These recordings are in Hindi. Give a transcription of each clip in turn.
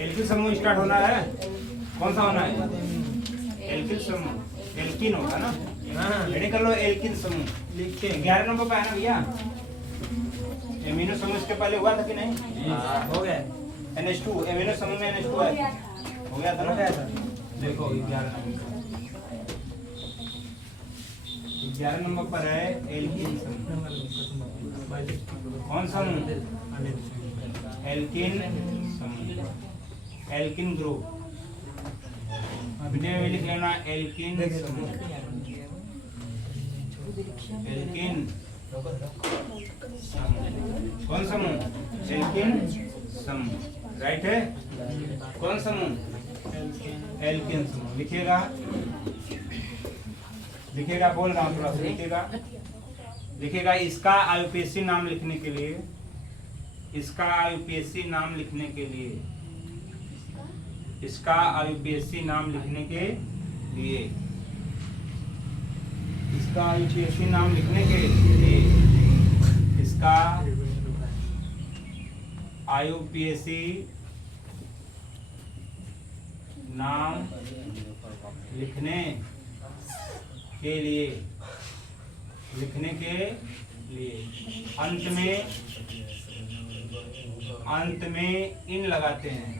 एल्किल समूह स्टार्ट होना है, कौन सा होना है? एल्किल समूह, एल्किन होगा ना, रेडी कर लो। एल्किन समूह लिखते हैं 11 नंबर पे है ना भैया। एमिनो समूह इसके पहले हुआ था कि नहीं? हो गया। NH2 एमिनो समूह में NH2 है, हो गया था ना? देखो 11 नंबर पर है एल्किन समूह। कौन समूह? एल्किन समूह, एल्किन ग्रुप। वीडियो में लिख लेना एल्किन समूह, एल्किन समूह। कौन समूह? एल्किन समूह, राइट है। कौन समूह? एल्किन समूह। लिखिएगा, लिखिएगा, बोल रहा हूँ थोड़ा सा लिखिएगा। लिखिएगा इसका आईयूपीएसी नाम लिखने के लिए, इसका आईयूपीएसी नाम लिखने के लिए, इसका आईयूपीएसी नाम लिखने के लिए, इसका आईयूपीएसी नाम लिखने के लिए, इसका आईयूपीएसी नाम लिखने के लिए, लिखने के लिए अंत में इन लगाते हैं,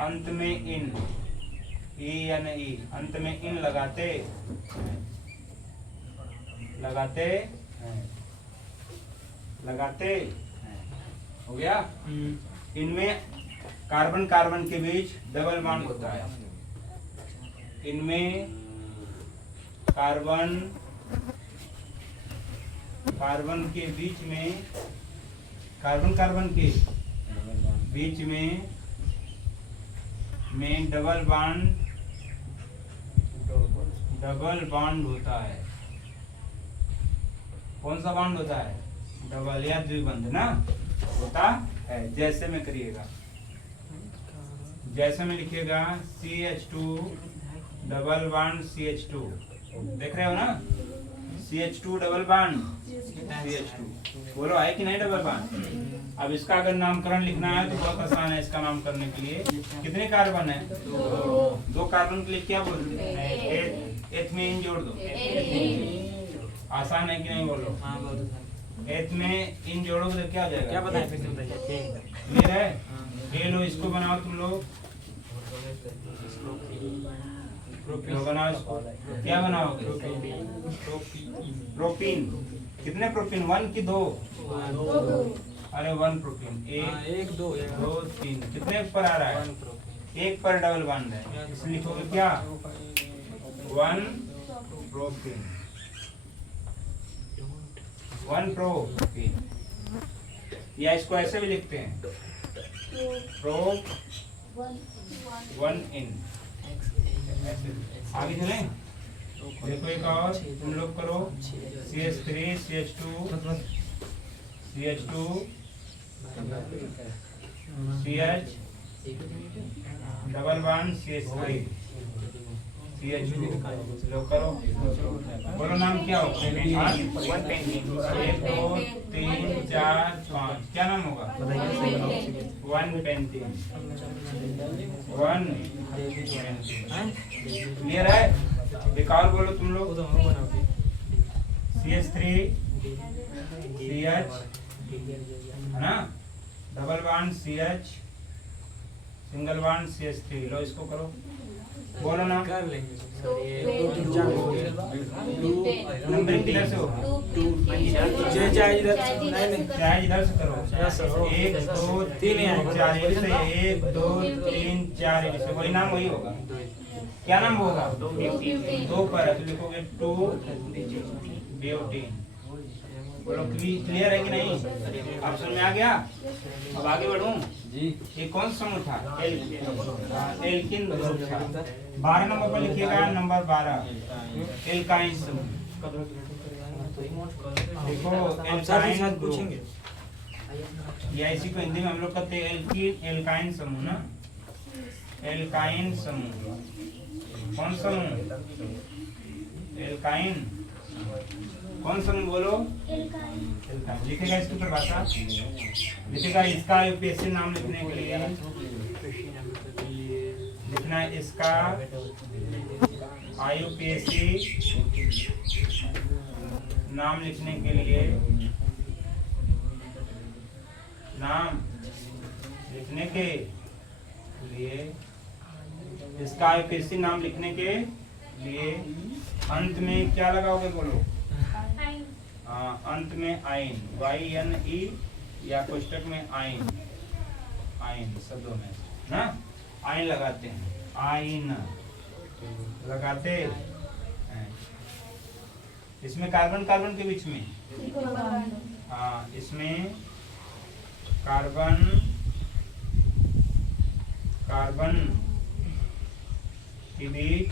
अंत में इन, ई यानी ई, अंत में इन लगाते हो गया। इनमें कार्बन कार्बन के बीच डबल बॉन्ड होता है, इनमें कार्बन कार्बन के बीच में, कार्बन कार्बन के बीच में डबल बॉन्ड होता है। कौन सा बॉन्ड होता है? डबल या द्विबंध ना होता है। जैसे में करिएगा, जैसे में लिखिएगा CH2 डबल बॉन्ड CH2, देख रहे हो ना? CH2 डबल बॉन्ड CH2, बोलो है कि नहीं डबल बॉन्ड? अब इसका अगर नामकरण लिखना है तो बहुत आसान है। इसका नाम करने के लिए कितने कार्बन है? दो कार्बन के लिए क्या बोलते हैं? एथ में इन जोड़ दो। आसान है कि नहीं? बोलो। एथ में इन जोड़ोगे तो क्या हो जाएगा? क्या बताएं फिर से बताइए। क्लियर है? ये लो, इसको बनाओ तुम लोग, बनाओ इसको। क्या बनाओगे? प्रोपीन। कितने प्रोपीन? 1 की 2? अरे 1 प्रोपीन। 1 2 3 कितने पर आ रहा है? 1 पर डबल बॉन्ड है, इसलिए लिखोगे क्या? 1 प्रोपीन, 1 प्रोपीन। या इसको ऐसे भी लिखते हैं, प्रो 1 इन। आगे चलें? देखो एक और तुम लोग करो, CH3 CH2 CH double bond CH3 CH2 लोग करो। बोलो नाम क्या हो? 1 2 3 4 5 क्या नाम होगा? 1 पेंटीन, 1 क्लियर है? एक और बोलो तुम लोग, CH3 CH है ना, double bond CH, single bond CH3। लो इसको करो, बोलो ना। कर लेंगे नंबर किधर से होगा? चाहे इधर से करो। 1 2 3 4 1 2 3 4 से, वही नाम वही होगा। क्या नाम होगा? 2 पर है तो लिखोगे 2 ब्यूटीन। बोलो क्लियर है कि नहीं? ऑप्शन में आ गया? अब आगे बढ़ूं जी। ये कौन सा समूह था? एल्किन ग्रुप था। 12 नंबर पर लिखिएगा, नंबर 12 एल्काइन समूह। देखो एल्काइन ग्रुप, या इसी को हिंदी में हम लोग कहते हैं एल्काइन समूह ना, एल्काइन समूह। कौन समूह? एल्काइन। कौन सा बोलो? एल्काइन। लिखेगा इसकी परिभाषा, लिखेगा इसका यूपीएससी नाम लिखने के लिए लिखना है इसका आईयूपीएससी नाम लिखने के लिए, नाम लिखने के लिए, इसका आईयूपीएससी नाम लिखने के लिए अंत में क्या लगाओगे बोलो? हाँ, अंत में आइन, YNE या पुस्तक में आइन, आइन शब्दों में ना आइन लगाते हैं, आइन लगाते हैं। इसमें कार्बन कार्बन के बीच में, हाँ इसमें कार्बन कार्बन के बीच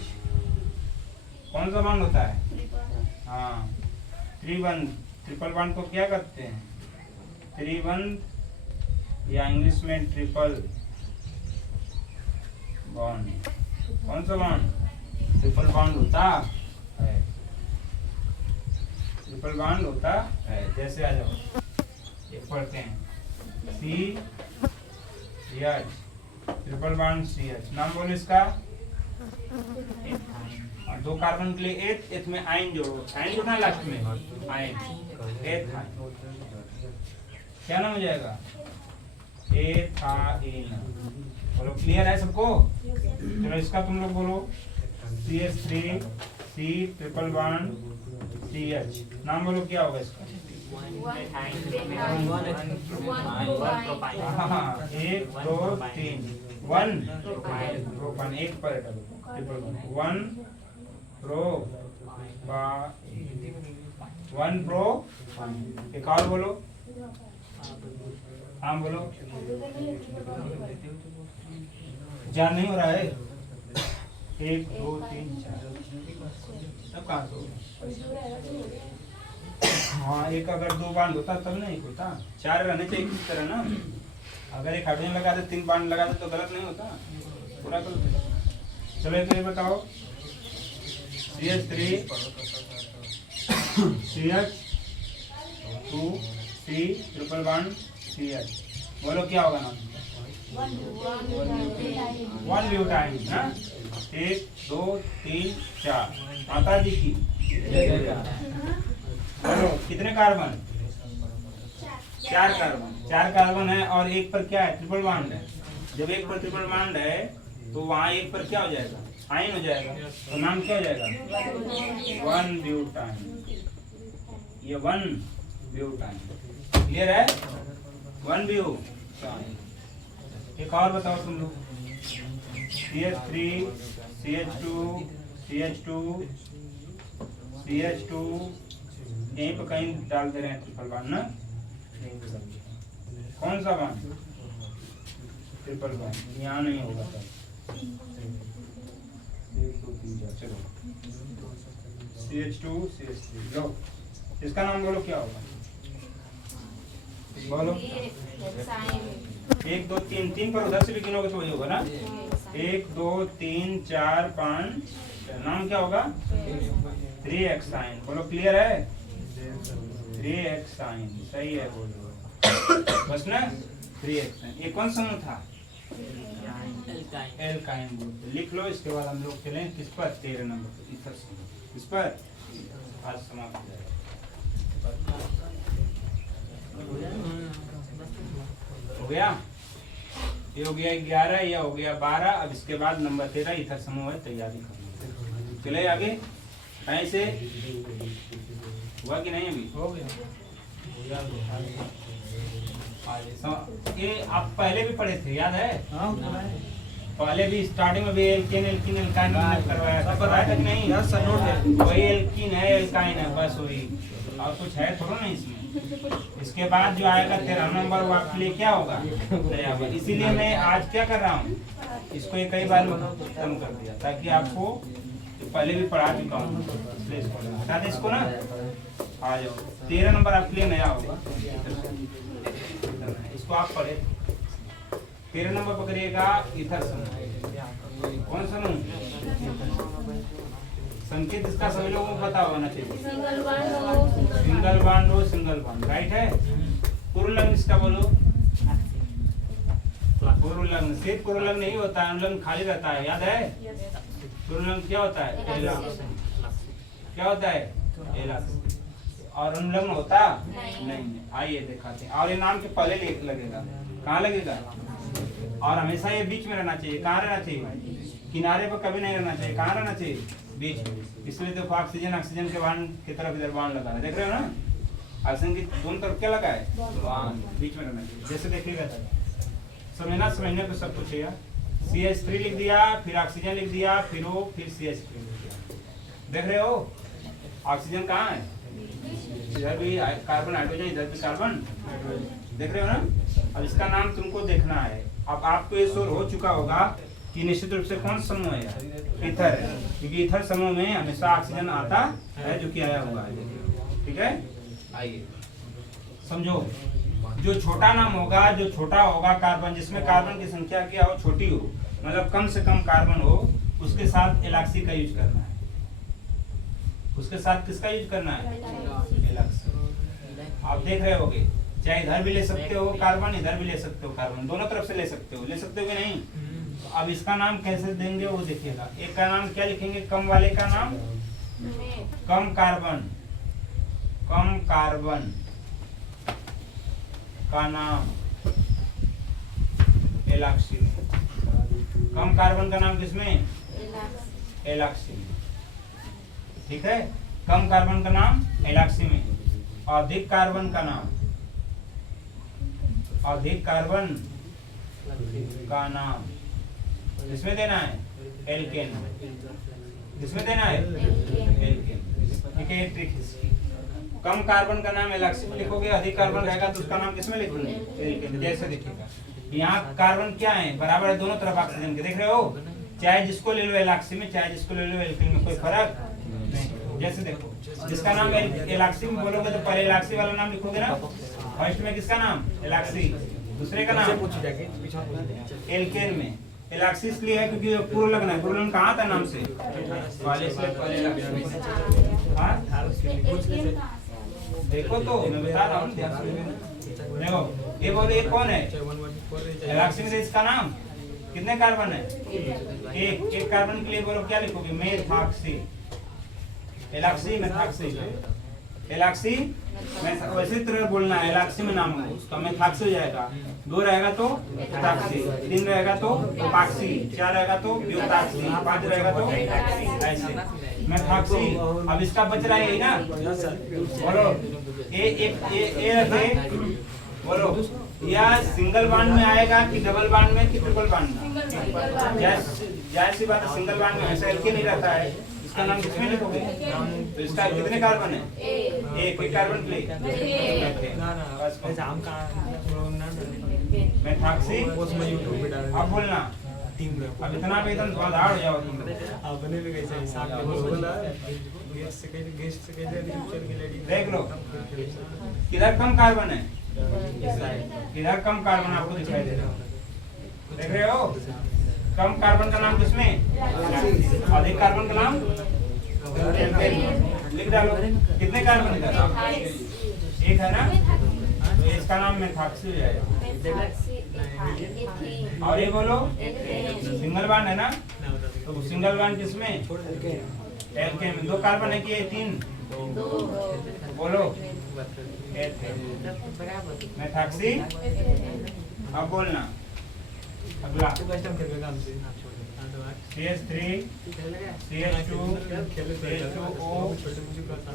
कौन सा बॉन्ड होता है? हाँ त्रिबंध। ट्रिपल बॉन्ड को क्या कहते हैं? त्रिबंध या इंग्लिश में ट्रिपल बॉन्ड। कौन सा बॉन्ड? ट्रिपल बॉन्ड होता है, ट्रिपल बॉन्ड होता है। जैसे आ जाओ एक पढ़ते हैं CH, ट्रिपल बॉन्ड CH। नाम बोलो इसका। और दो कार्बन के लिए एथ में आइन जोड़ो, आइन जोड़ना लास्ट में, आइन एथ। क्या नाम हो जाएगा? एथाइन। बोलो क्लियर है सबको? चलो इसका तुम लोग बोलो CH3 C triple bond CH। नाम बोलो क्या होगा इसका? हाँ 1 2 3 1 प्रोपाइन। एक पर ट्रिपल बॉन्ड 1 प्रो। एक और बोलो, हाँ बोलो। जान नहीं हो रहा है? 1 2 3 4 सब कहाँ से? हाँ एक अगर दो बांड होता तब नहीं होता, 4 रहने चाहिए किस तरह ना। अगर एक हाइड्रोजन लगा दे 3 बांड लगा दे तो गलत नहीं होता, पूरा गलत। चलो एक ये बताओ CH3 CH2 C triple bond CH। बोलो क्या होगा नाम? 1 ब्यूटाइन ना। 1 2 3 4 माता जी की। बोलो कितने कार्बन? 4 कार्बन। 4 कार्बन है और एक पर क्या है? ट्रिपल बॉन्ड है। जब एक पर ट्रिपल बॉन्ड है तो वहाँ एक पर क्या हो जाएगा? आइन हो जाएगा। तो नाम क्या हो जाएगा? 1 ब्यूटाइन। ये 1 ब्यूटाइन। क्लियर है? 1 ब्यूटाइन। एक और बताओ तुम लोग। CH3 CH2 CH2 CH2 यहीं पर कहीं डाल दे रहे हैं ट्रिपल बॉन्ड ना। कौन सा बॉन्ड? Triple bond. यहाँ नहीं होगा सर। 1 2 3 4 चलो CH2 CH3 लो। इसका नाम बोलो क्या होगा? बोलो 1 2 3 3 पर उधर से भी गिनोगे तो वही होगा ना। 1 2 3 4 5। नाम क्या होगा? 3-हेक्साइन। बोलो क्लियर है? 3-हेक्साइन सही है बोलो बस ना। 3-हेक्साइन। ये कौन समूह था? एल्काइन। लिख लो। इसके बाद हम लोग चलें किस पर? 13 नंबर पर, इथर समूह। इस पर आज समाप्त हो जाएगा। हो गया? ये हो गया 11, ये हो गया 12। अब इसके बाद नंबर 13 इथर समूह है, तैयारी करनी। चले आगे। ऐसे हुआ कि नहीं? अभी हो गया। ये आप पहले भी पढ़े थे, याद है? पहले भी स्टार्टिंग में भी एल्कीन एल्कीन एल्काइन करवाया था, बताया था कि नहीं? वही एल्कीन है, एल्काइन है, बस वही, और कुछ है थोड़ा नहीं इसमें। इसके बाद जो आएगा 13 नंबर वो आपके लिए क्या होगा? इसीलिए मैं आज क्या कर रहा हूँ, इसको एक कई बार खत्म कर दिया ताकि आपको पहले भी पढ़ा चुका हूँ, इसलिए इसको हटा दे इसको ना। आ जाओ 13 नंबर आपके लिए नया होगा, इसको आप पढ़े। 13 नंबर पकड़िएगा, इथर समूह। कौन समूह? संकेत इसका सभी लोगों को पता होना चाहिए। सिंगल बॉन्ड हो सिंगल बॉन्ड राइट है। पूर्व लग्न इसका बोलो। पूर्व लग्न सिर्फ पूर्व लग्न नहीं होता है, अनुलग्न खाली रहता है, याद है। पूर्व लग्न क्या होता है? क्या होता है? एलाक्सी। और अनुलग्न होता नहीं। आइए दिखाते हैं। और ये नाम के पहले लगेगा, कहाँ लगेगा? और हमेशा ये बीच में रहना चाहिए। कहाँ रहना चाहिए? किनारे पर कभी नहीं रहना चाहिए। कहाँ रहना चाहिए? बीच में। इसलिए देखो ऑक्सीजन के बाण की तरफ इधर बाण लगा है, देख रहे हो ना? ऑक्सीजन की दोनों तरफ क्या लगा है? बाण। बीच में रहना चाहिए, जैसे देखिएगा समझने को सब कुछ है। CH3 लिख दिया, फिर ऑक्सीजन लिख दिया, फिर O, फिर CH3 लिख दिया। देख रहे हो ऑक्सीजन कहाँ है? इधर भी कार्बन हाइड्रोजन, इधर भी कार्बन। देख रहे हो ना? अब इसका नाम तुमको देखना है। अब आपको ये शोर हो चुका होगा कि निश्चित रूप से कौन समूह है? ईथर है, क्योंकि ईथर समूह में हमेशा ऑक्सीजन आता है जो कि आया हुआ है। ठीक है, आइए समझो। जो छोटा नाम होगा, जो छोटा होगा कार्बन, जिसमें कार्बन की संख्या क्या हो? छोटी हो, मतलब कम से कम कार्बन हो, उसके साथ एलाक्सी का यूज करना है। उसके साथ किसका यूज करना है? एलाक्सी। आप देख रहे होगे, चाहे इधर भी ले सकते हो कार्बन, इधर भी ले सकते हो कार्बन, दोनों तरफ से ले सकते हो कि नहीं? तो अब इसका नाम कैसे देंगे वो देखिएगा। एक का नाम क्या लिखेंगे? कम वाले का नाम कम कार्बन का नाम एलाक्सी। कम कार्बन का नाम किसमें? एलाक्सी। ठीक है, कम कार्बन का नाम एलाक्सी में। अधिक कार्बन का नाम किसमें देना है? एल्केन। किसमें देना है? एल्केन। ठीक है, एक ट्रिक इसकी। कम कार्बन का नाम एलाक्सी में लिखोगे, अधिक कार्बन रहेगा तो उसका नाम किसमें लिखोगे? एल्केन। जैसे देखिएगा यहाँ कार्बन क्या है? बराबर है दोनों तरफ ऑक्सीजन के, देख रहे हो? चाहे जिसको ले लो एलाक्सी में, चाहे जिसको ले लो एल्केन में, कोई फर्क नहीं। जैसे देखो, जिसका नाम एलाक्सी में बोलोगे तो पहले एलाक्सी वाला नाम लिखोगे ना। फर्स्ट में किसका नाम? एलाक्सी। दूसरे का नाम एल्केन में। एलाक्सी इसलिए है क्योंकि पूर्व लग्न है। पूर्व लग्न कहाँ था नाम से? पहले देखो तो मैं बता रहा हूँ, देखो ये बोलो, ये कौन है? एलाक्सी में इसका नाम कितने कार्बन है? एक कार्बन के लिए बोलो क्या लिखोगे? मेथॉक्सी। एलाक्सी मेथॉक्सी। एलाक्सी वैसे तरह बोलना है। एलाक्सी में नाम है उसका मेथॉक्सी हो जाएगा। 2 रहेगा तो एथॉक्सी, 3 रहेगा तो एपॉक्सी, 4 रहेगा तो ब्यूटॉक्सी, 5 रहेगा तो ऐसे मेथॉक्सी। अब इसका बच रहा है यही ना? बोलो ए रखे, बोलो या सिंगल बॉन्ड में आएगा कि डबल बॉन्ड में कि ट्रिपल बॉन्ड में? जाहिर सी बात है, सिंगल बॉन्ड में ऐसा एल्केन नहीं रहता है। इसका नाम किसमें लिखोगे? तो इसका कितने कार्बन है? एक कार्बन के लिए मेथॉक्सी। अब बोलना, अब इतना भी एकदम धुआंधार हो जाओ तुम। देख लो किधर कम कार्बन है, किधर कम कार्बन आपको दिखाई दे रहा है। देख रहे हो? कम कार्बन का नाम किसमें? अधिक कार्बन का नाम लिख डालो। कितने कार्बन का? एक है ना, तो इसका नाम मेथॉक्सी हो जाएगा। और ये बोलो सिंगल बॉन्ड है ना, तो सिंगल बॉन्ड किसमें? एल्केन में। 2 कार्बन है कि 3? बोलो मेथॉक्सी। अब बोलना अगला CH3 CH2 CH2O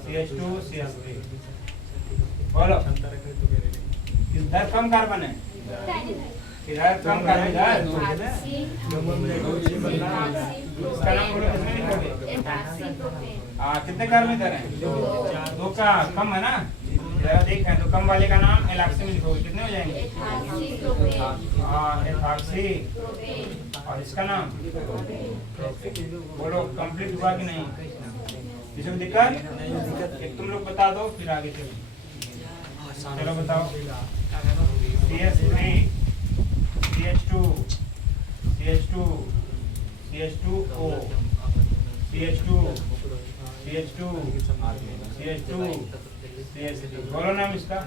CH2 CH3। बोलो किधर कम कार्बन है? इधर कम कार्बन इधर। इसका नाम बोलो किसमें लिखोगे? कितने कार्बन इधर हैं? 2 का कम है ना, देख है तो कम वाले का नाम एलाक्सी में लिखोगे। कितने हो जाएंगे? एथॉक्सी। और इसका नाम बोलो कंप्लीट हुआ कि नहीं? किसी को दिक्कत? एक तुम लोग बता दो फिर आगे चलो बताओ। CH3 CH2 CH2 CH2O CH2 CH2 CH2 CH3 बोलो नाम इसका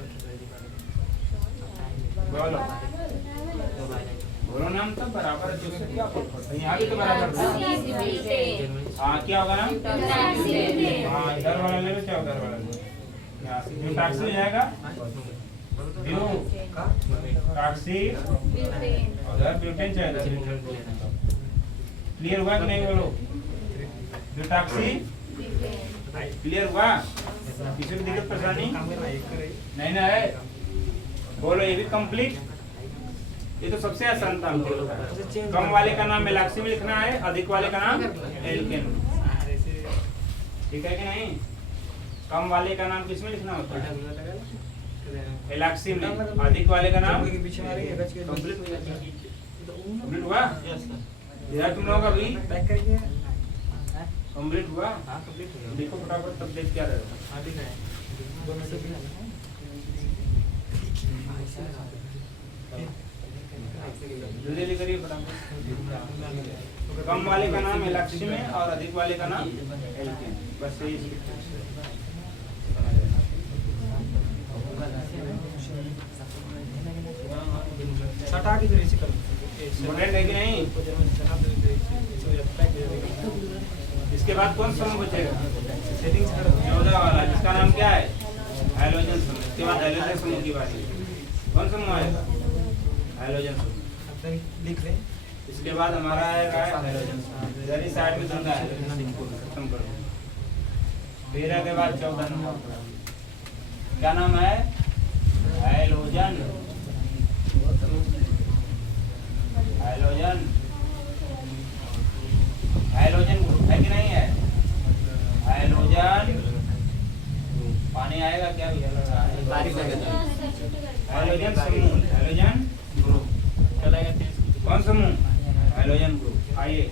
बोलो नाम तो बराबर है तो क्या यहाँ भी तो बराबर है हाँ क्या होगा नाम हाँ इधर वाला ले लो क्या उधर वाला ले लो टैक्सी हो जाएगा ब्यू टैक्सी उधर ब्यूटेन चाहिए क्लियर हुआ कि नहीं बोलो जो टैक्सी क्लियर हुआ किसी को दिक्कत परेशानी नहीं ना है बोलो ये भी कंप्लीट ये तो सबसे आसान था कम वाले का नाम मेलाक्सी में लिखना है अधिक वाले का नाम एल्केन ठीक है कि नहीं कम वाले का नाम किस में लिखना होता है एलाक्सी में अधिक वाले का नाम कंप्लीट हुआ यार तुम लोग अभी कंप्लीट हुआ देखो फटाफट तब देख क्या रहेगा जल्दी करिए फटाफट कम वाले का नाम एलाक्सी में और अधिक वाले का नाम एल्केन बस यही सटा की तरह से करो स्टूडेंट है कि नहीं इसके बाद कौन सा समूह बचेगा सेटिंग्स करो 14 वाला जिसका नाम क्या है हाइड्रोजन समूह इसके बाद हाइड्रोजन समूह की बात है कौन समूह आएगा हाइड्रोजन समूह लिख ले इसके बाद हमारा आएगा हाइड्रोजन समूह इधर ही साइड में दूंगा खत्म कर दो 13 के बाद 14 नंबर क्या नाम है हाइड्रोजन हाइड्रोजन हाइड्रोजन ग्रुप है कि नहीं है हाइड्रोजन पानी आएगा क्या हाइड्रोजन समूह हाइड्रोजन ग्रुप चलेगा कौन समूह हाइड्रोजन ग्रुप आइए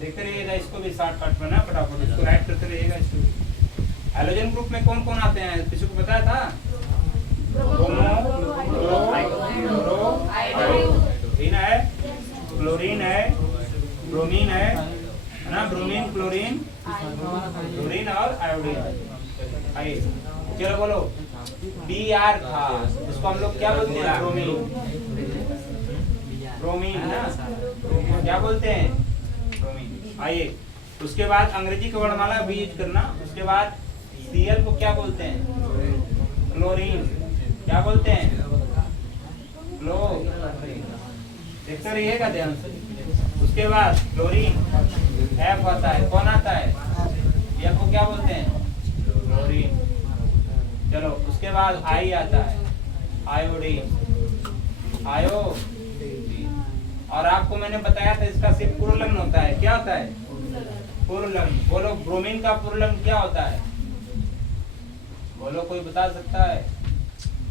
देखते रहिएगा इसको भी शॉर्टकट में ना फटाफट इसको राइट करते रहिएगा इसको हाइड्रोजन ग्रुप में कौन कौन आते हैं किसी को बताया था ब्रोमो क्लोरो आयोडीन है क्लोरीन है ब्रोमीन है ना ब्रोमीन क्लोरीन और आयोडीन आइए चलो बोलो Br था इसको हम लोग क्या बोलते हैं ब्रोमीन ना क्या बोलते हैं ब्रोमीन आइए उसके बाद अंग्रेजी का वर्णमाला भी यूज करना उसके बाद Cl को क्या बोलते हैं क्लोरीन क्या बोलते हैं देखते रहिएगा ध्यान से उसके बाद क्लोरीन F आता है कौन आता है F को क्या बोलते हैं क्लोरीन चलो उसके बाद I आता है आयोडीन और आपको मैंने बताया था इसका सिर्फ पुरलग्न होता है क्या होता है पुरलग्न बोलो ब्रोमीन का पुरलग्न क्या होता है बोलो कोई बता सकता है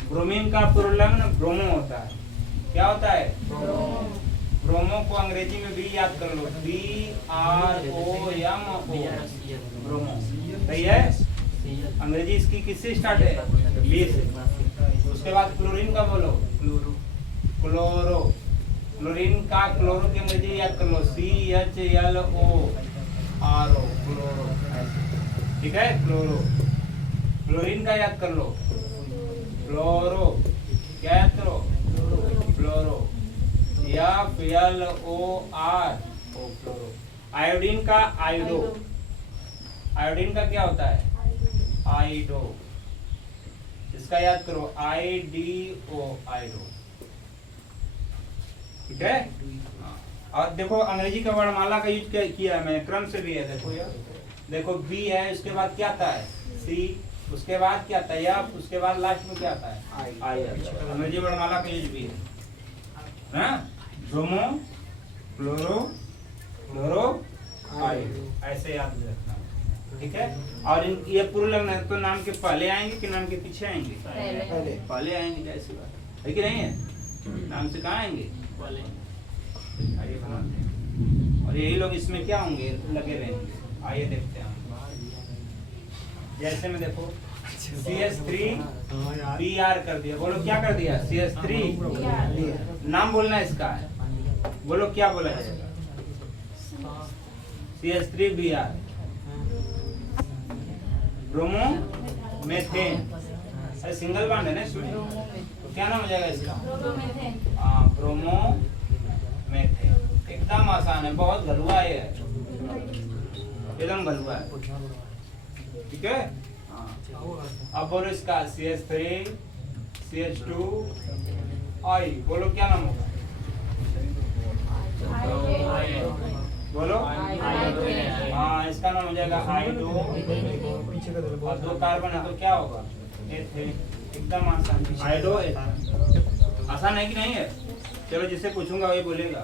ब्रोमीन का पुरलग्न ब्रोमो होता है क्या होता है ब्रोमो को अंग्रेजी में भी याद कर लो BROMO ब्रोमो सही है अंग्रेजी इसकी किससे स्टार्ट है बी से उसके बाद क्लोरीन का बोलो क्लोरो क्लोरीन का क्लोरो की अंग्रेजी याद कर लो CHLO RO क्लोरो ठीक है क्लोरो क्लोरीन का याद कर लो फ्लोरो क्या याद करो फ्लोरो FLOR फ्लोरो आयोडीन का आयोडो आयोडीन का क्या होता है आयोडो इसका याद करो IDO आयोडो ठीक है और देखो अंग्रेजी का वर्णमाला का यूज किया है मैं क्रम से भी है देखो यार देखो B है उसके बाद क्या आता है C उसके बाद क्या आता है F उसके बाद लास्ट में क्या आता है I अंग्रेजी वर्णमाला का यूज भी है ना ब्रोमो क्लोरो क्लोरो आयोडो ऐसे याद रखना ठीक है और ये पुरलग्न है तो नाम के पहले आएंगे कि नाम के पीछे आएंगे पहले आएंगे जैसी बात है कि नहीं है नाम से कहाँ आएंगे आइए बनाते हैं और यही लोग इसमें क्या होंगे लगे रहेंगे आइए देखते हैं जैसे में देखो CH3 Br कर दिया बोलो क्या कर दिया CH3 नाम बोलना इसका है बोलो क्या बोला जाएगा CH3 Br ब्रोमो मेथेन। अरे सिंगल बॉन्ड है ना इसमें, तो क्या नाम हो जाएगा इसका? हाँ, ब्रोमो मेथेन। एकदम आसान है, बहुत घलुआ है, एकदम घलुआ है। ठीक है, हाँ। अब बोलो इसका CH3 CH2 I, बोलो क्या नाम होगा? बोलो। हाँ, इसका नाम हो जाएगा I2 और 2 कार्बन है तो क्या होगा? H3। एकदम आसान, I2 आसान है कि नहीं है? चलो जिससे पूछूंगा वही बोलेगा।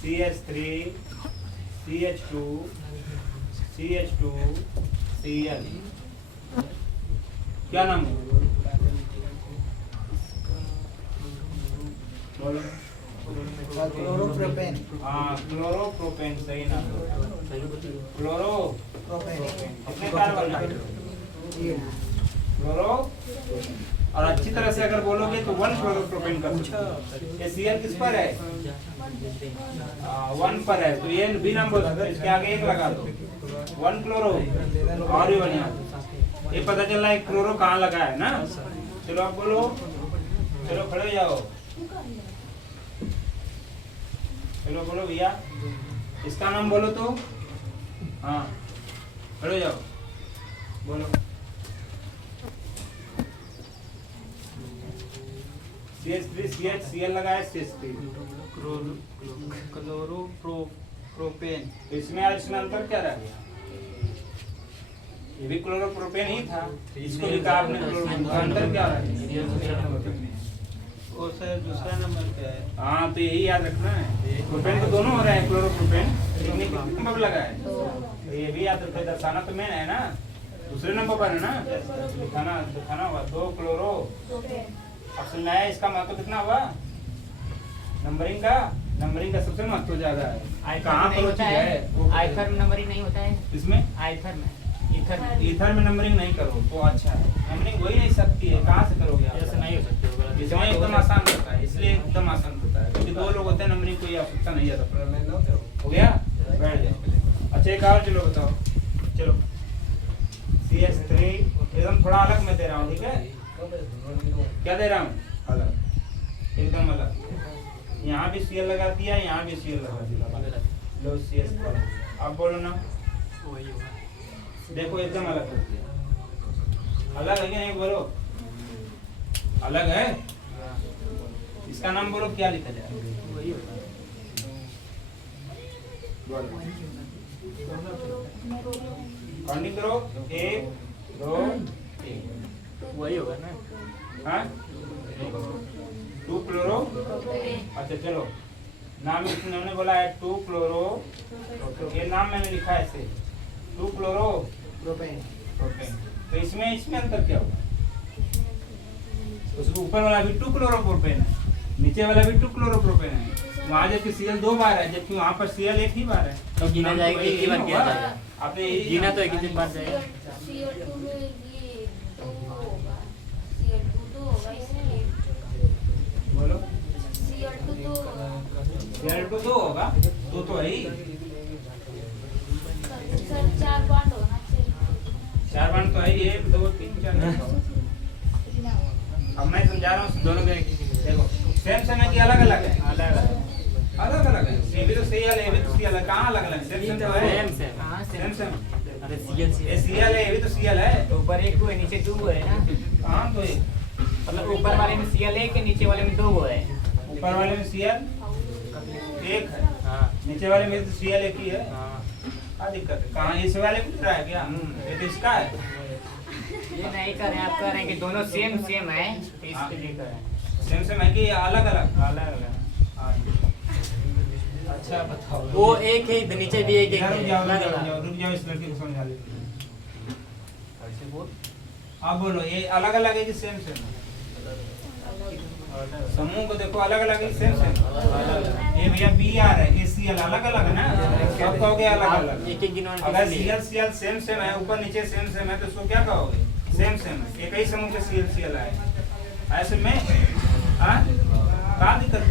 CH3 CH2 CH2 Cl, क्या नाम है? बोलो। क्लोरोप्रोपेन। हाँ, क्लोरोप्रोपेन सही नाम है। क्लोरोप्रोपेन। कितने कार्बन है? क्लोरो, और अच्छी तरह से अगर बोलोगे तो 1 क्लोरोप्रोपेन का ये Cl किस पर है? 1 पर है, तो ये भी नाम बोल सकते, इसके आगे 1 लगा दो। 1 क्लोरो और भी बढ़िया। ये पता चल रहा है क्लोरो कहाँ लगा है ना। चलो आप बोलो, चलो खड़े हो जाओ, चलो बोलो भैया, इसका नाम बोलो तो। हाँ, खड़े हो जाओ, बोलो। CH3 CH Cl लगा है, CH3 क्लोरोप्रोपेन। इसमें और इसमें अंतर क्या रह गया? ये भी क्लोरोप्रोपेन ही था, इसको भी कहा आपने क्लोरोप्रोपेन, अंतर क्या रह गया? और सर दूसरा नंबर क्या है? हाँ, तो यही याद रखना है, प्रोपेन तो दोनों हो रहे हैं क्लोरोप्रोपेन, लेकिन कितने नंबर लगा है? तो ये भी याद रखना, दर्शाना तो मेन है ना, दूसरे नंबर पर है ना, दिखाना होगा। 2 क्लोरो ऑप्शन में है, इसका महत्व कितना हुआ? नंबरिंग का सबसे महत्व ज्यादा है। कहाँ पर होता है? आइथर में नंबरिंग नहीं होता है। इसमें आइथर में, ईथर में नंबरिंग नहीं करो तो अच्छा है, नंबरिंग हो ही नहीं सकती है, कहाँ से करोगे आप? ऐसा नहीं हो सकती, इसमें एकदम आसान होता है, इसलिए एकदम आसान होता है, क्योंकि 2 लोग होते हैं, नंबरिंग कोई आवश्यकता नहीं है। हो गया, बैठ जाओ। अच्छा एक और चलो बताओ, चलो CH3 एकदम थोड़ा अलग मैं दे रहा हूँ, ठीक है? क्या दे रहा हूँ? अलग, एकदम अलग। यहाँ भी Cl लगा दिया, यहाँ भी Cl लगा दिया, लो CH4। अब बोलो ना, देखो एकदम अलग कर दिया। अलग है कि नहीं? बोलो, अलग है। इसका नाम बोलो, क्या लिखा जाए? काउंटिंग करो, 1 2 3, वही होगा ना। हाँ, 2 क्लोरो। अच्छा चलो, नाम इन्होंने बोला है 2 क्लोरो, ये नाम मैंने लिखा है ऐसे, 2 क्लोरो प्रोपेन। तो इसमें अंतर क्या होगा? उसके ऊपर वाला भी 2 क्लोरोप्रोपेन है, नीचे वाला भी 2 क्लोरोप्रोपेन है। वहाँ जबकि Cl 2 बार है, जबकि वहाँ पर Cl 1 ही बार है। तो गिना जाएगा, एक ही बार किया जाएगा। आपने गिना तो एक ही बार जाएगा। CO2 में ये 2 होगा, CO2 2 होगा, इसलिए बोलो, CO2 2 होगा। Cl 2 होगा, 2 तो है ही। सर 4 बॉन्ड होना चाहिए। 4 बार तो है ही, 1 2 3 4। अब मैं समझा रहा हूँ दोनों के, देखो सेम सेम है कि अलग अलग है? अलग अलग है। ये भी तो Cl है, ये भी तो Cl है, कहाँ अलग अलग? सेम सेम तो है, सेम सेम। अरे Cl ये Cl है, ये भी तो Cl है। ऊपर 1 है, नीचे 2 है ना। हाँ, तो मतलब ऊपर वाले में Cl 1 है, नीचे वाले में 2 है। ऊपर वाले में Cl 1 है, हाँ नीचे वाले में तो Cl 1 ही है। हाँ। क्या दिक्कत है? कहाँ इस वाले में दिख रहा है क्या? ये तो इसका है। ये नहीं कर रहे हैं, आप कह रहे हैं कि दोनों सेम सेम है, तो इसके लिए कर रहे हैं। सेम सेम है कि अलग अलग? अलग अलग। अच्छा बताओ, वो एक है, नीचे भी एक रुक जाओ, है। रुक जाओ, इस लड़के को समझा ले। आप बोलो, ये अलग अलग है कि सेम सेम? समूह को देखो, अलग अलग है, सेम सेम। ये भैया Br है, ये Cl अलग अलग है ना, सब कहोगे अलग अलग। एक एक गिनवाने अगर के लिए। Cl सेम सेम है, ऊपर नीचे सेम सेम है, तो उसको क्या कहोगे? सेम सेम है। एक ही समूह के Cl है, ऐसे में हाँ क्या दिक्कत है?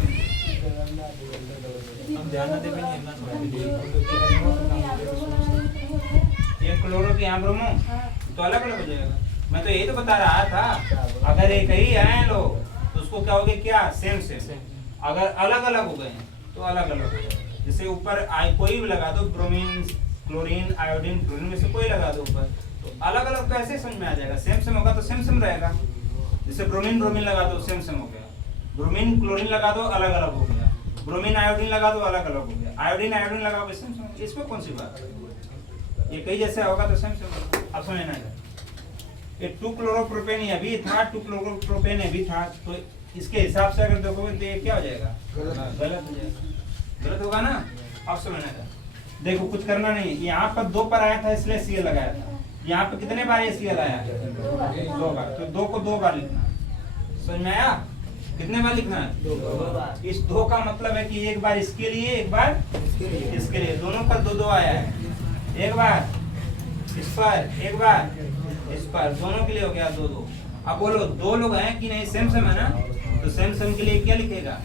हम ध्यान ना दे पाएंगे ना। ये क्लोरो की यहाँ ब्रोमो, तो अलग अलग हो जाएगा। मैं तो यही तो बता रहा था, अगर एक ही है लोग तो उसको क्या हो गया, क्या सेम सेम। अगर अलग अलग हो गए हैं तो अलग अलग हो जाएगा। जैसे ऊपर कोई भी लगा दो, ब्रोमीन, क्लोरीन, आयोडीन, क्लोरीन में से कोई लगा दो ऊपर, तो अलग अलग तो ऐसे समझ में आ जाएगा। सेम सेम होगा तो सेम सेम रहेगा। जैसे ब्रोमीन ब्रोमीन लगा दो सेम सेम हो गया, ब्रोमीन क्लोरीन लगा दो अलग अलग हो गया, ब्रोमीन आयोडीन लगा दो अलग अलग हो गया, आयोडीन आयोडीन लगाओगे सेम सेम। इसमें कौन सी बात है, ये कई जैसे होगा तो सेम सेम होगा। अब समझना है, ये 2-क्लोरोप्रोपेन अभी था, 2-क्लोरोप्रोपेन अभी था, तो इसके हिसाब से अगर देखोगे तो ये क्या हो जाएगा, गलत हो जाएगा, गलत होगा ना। अब समझना है, देखो कुछ करना नहीं, यहाँ पर 2 पर आया था इसलिए Cl लगाया था। यहाँ पे कितने बार ये Cl आया, 2 बार, तो 2 को 2 बार लिखना। समझ में आया, कितने बार लिखना है, 2 बार। इस 2 का मतलब है कि एक बार इसके लिए, एक बार इसके लिए, दोनों पर 2-2 आया है। एक बार इस पर, एक बार इस पर, दोनों के लिए हो गया 2-2। अब बोलो 2 लोग हैं कि नहीं, सेम सेम है ना, तो सेम सेम के लिए क्या लिखेगा,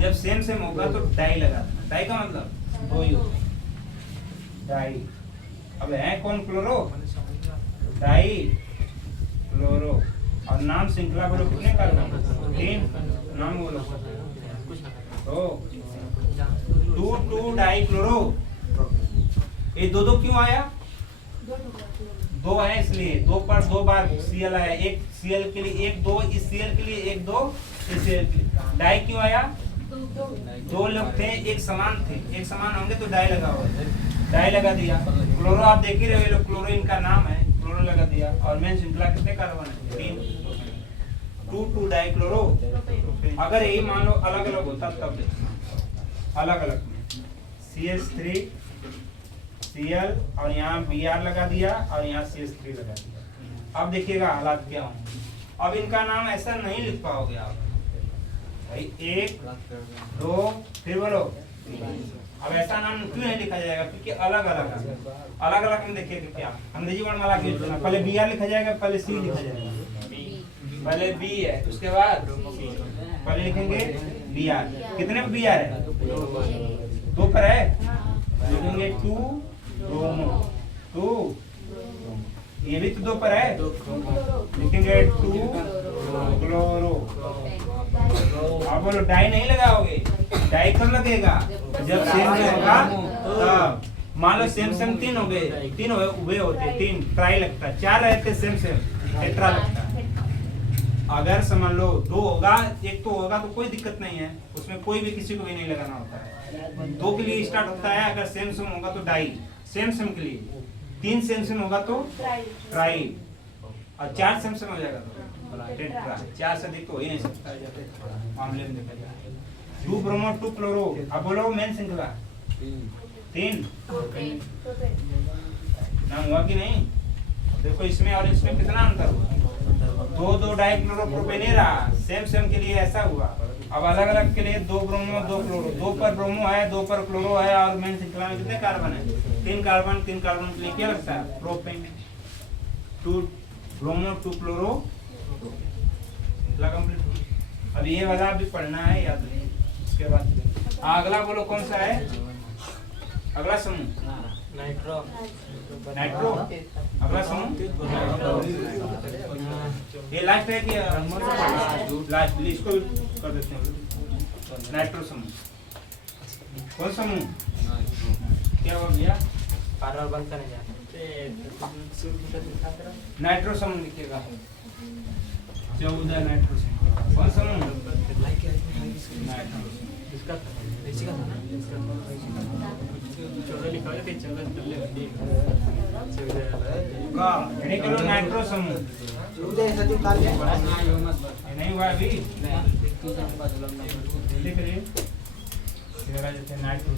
जब सेम सेम होगा तो डाई लगा देना। डाई का मतलब 2 ही होता है, डाई। अब है कौन, क्लोरो, डाई क्लोरो। और नाम श्रृंखला बोलो कितने कार्बन, 3 नाम बोलो, तो 2 डाई क्लोरो। ये 2-2 क्यों आया, 2 है इसलिए 2 पर 2 बार Cl आया, एक Cl के लिए 1-2, इस Cl के लिए 1-2, इस Cl के लिए। डाई क्यों आया, 2 लोग थे, एक समान थे, एक समान होंगे तो डाई लगा हुआ, डाई लगा दिया। क्लोरो आप देख ही रहे हो, ये लोग क्लोरो इनका नाम है, क्लोरो लगा दिया। और मेन श्रृंखला कितने कार्बन है, 3, 2 डाई क्लोरो। अगर यही मान लो अलग अलग होता तब देखना, अलग अलग में CH3 Cl और यहाँ Br लगा दिया और यहाँ CH3 लगा दिया। अब देखिएगा हालात क्या होंगे। अब इनका नाम ऐसा नहीं लिख पाओगे आप भाई, 1 2 फिर बोलो। अब ऐसा नाम क्यों नहीं लिखा जाएगा, क्योंकि अलग अलग है। अलग अलग में देखिएगा क्या, अंग्रेजी वर्णमाला की पहले Br लिखा जाएगा, पहले C लिखा जाएगा, पहले B है उसके बाद पहले लिखेंगे Br। कितने पर Br है, 2 पर है, लिखेंगे 2 ब्रोमो, 2 ये भी तो 2 पर है, लिखेंगे 2 क्लोरो। अब बोलो डाई नहीं लगाओगे, डाई कब लगेगा, जब सेम सेम होगा तब। मान लो सेम सेम 3 हो गए, 3 उभे होते, 3 ट्राई लगता, 4 रहते सेम सेम टेट्रा लगता। अगर समझ लो 2 होगा, 1 तो होगा तो कोई दिक्कत नहीं है, उसमें कोई भी किसी को भी नहीं लगाना होता है। 2 के लिए स्टार्ट होता है, अगर सेम सेम होगा तो डाई, सेम सेम के लिए 3 सेम सेम होगा तो ट्राई, और 4 सेम सेम हो जाएगा तो टेट्रा। 4 से अधिक तो हो ही नहीं सकता मामले में देखा जाए। 2 ब्रोमो 2 क्लोरो। अब बोलो मेन श्रृंखला 3 नाम हुआ कि नहीं, देखो इसमें और इसमें कितना अंतर हुआ, 2 डाई क्लोरो प्रोपेन रहा, सेम सेम के लिए ऐसा हुआ। अब अलग अलग के लिए 2 ब्रोमो 2 क्लोरो, 2 पर ब्रोमो है, 2 पर क्लोरो है, और मेन श्रृंखला में कितने कार्बन है, 3 कार्बन। 3 कार्बन के लिए क्या लगता है, प्रोपेन। 2 ब्रोमो 2 क्लोरो, श्रृंखला कंप्लीट। अब ये वाला भी पढ़ना है, याद रखिए। उसके बाद अगला बोलो कौन सा है, अगला समूह नाइट्रो, नाइट्रो। अगला समूह ये लास्ट है कि लास्ट, इसको कर देते हैं। नाइट्रो समूह, कौन समूह, क्या हो गया, पारा बंद करने जा नाइट्रो समूह लिखिएगा, 14 नाइट्रो समूह। कौन समूह, इसका इसी का था ना, इसका 14 लिखा है, फिर 14 कर ले का यानी कि नाइट्रो समूह नहीं हुआ अभी, लिख रही तेरा जैसे नाइट्रो।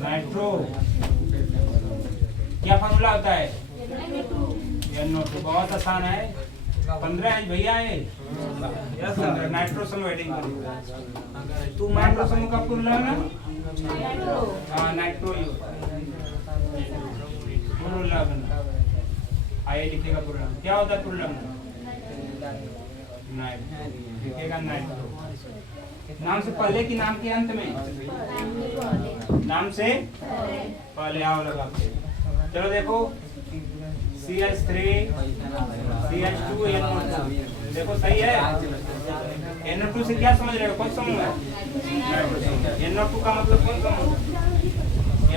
नाइट्रो क्या फॉर्मूला होता है, NO2। बहुत आसान है, 15 है भैया ये। नाइट्रो समूह हेडिंग तू नाइट्रो समूह का पूर्ण नाम ना, हाँ नाइट्रो यू पूर्ण नाम आइए लिखेगा पूर्ण नाम। क्या होता है पूर्ण नाम, लिखेगा नाइट्रो। नाम से पहले कि नाम के अंत में? नाम से पहले। आओ लगाते हैं। चलो देखो CH3 CH2 NO2 देखो सही है। NO2 से क्या समझ रहे हो? कौन समूह है? NO2 का मतलब कौन समूह?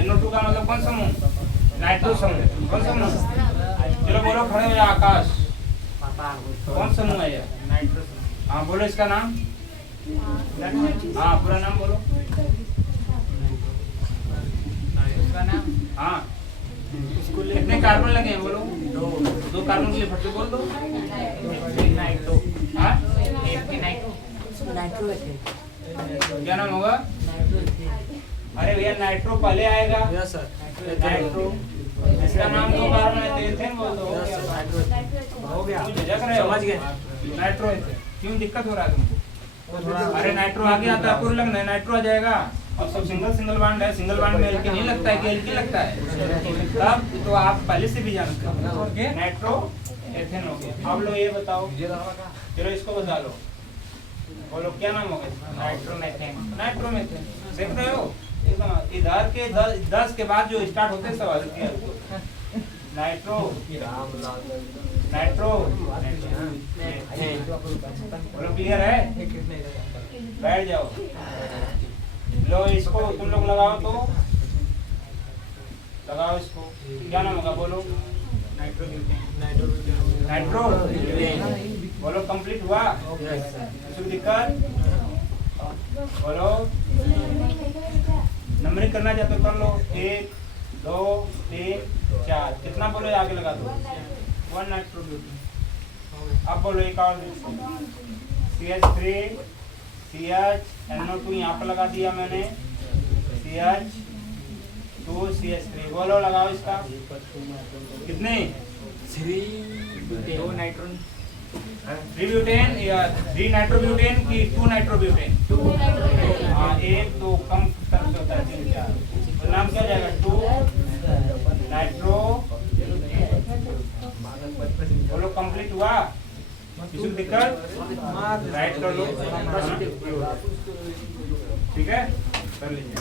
NO2 का मतलब कौन समूह? नाइट्रो समूह। कौन समूह? चलो बोलो, खड़े हो जाओ। आकाश, कौन समूह है ये? नाइट्रो। हाँ बोलो इसका नाम। हाँ पूरा नाम बोलो। उसका नाम हाँ कितने कार्बन लगे हैं? बोलो। दो कार्बन के लिए फट से बोल दो। नाइट्रो। हाँ नाइट्रो। क्या नाम होगा? अरे भैया नाइट्रो पहले आएगा। Yes sir. नाइट्रो इसका नाम दो कार्बन है, एथेन बोल दो। हो गया, झिझक रहे हो? समझ गए। नाइट्रो एथेन क्यों दिक्कत हो रहा है तुमको? अरे नाइट्रो आगे आता है, पूरा लगना है नाइट्रो आ जाएगा। और सब सिंगल बांड है। सिंगल बांड में एल्केन नहीं लगता है कि एल्केन लगता है? तब तो आप पहले से भी जानते हो। नाइट्रो एथेन हो गया। अब लोग ये बताओ, चलो इसको बता लो। बोलो क्या नाम होगा? नाइट्रोमेथेन। नाइट्रोमेथेन। देख रहे हो इधर के 10 के बाद जो स्टार्ट होते हैं सवाल के नाइट्रो नाइट्रो बोलो क्लियर है? बैठ जाओ। लो इसको तुम लोग लगाओ तो लगाओ इसको। क्या नाम होगा? बोलो। नाइट्रो बोलो। कंप्लीट हुआ? कुछ दिक्कत? बोलो। नंबरिंग करना चाहते हो कर लो। 1 2 3 4 कितना बोलो आगे लगा दो। 1 नाइट्रोब्यूटेन। अब बोलो एक और CH3 CH NO2 यहाँ पर लगा दिया मैंने। CH2 CH3 बोलो लगाओ इसका। कितने? 2 नाइट्रोन। 3 ब्यूटेन या 3 नाइट्रोब्यूटेन की 2 नाइट्रोब्यूटेन? हाँ 1 2 कम तरफ से होता है 3 4। तो नाम क्या जाएगा? 2 नाइट्रो। बोलो कंप्लीट हुआ? किसी दिक्कत? राइट कर लो। ठीक है कर लीजिए।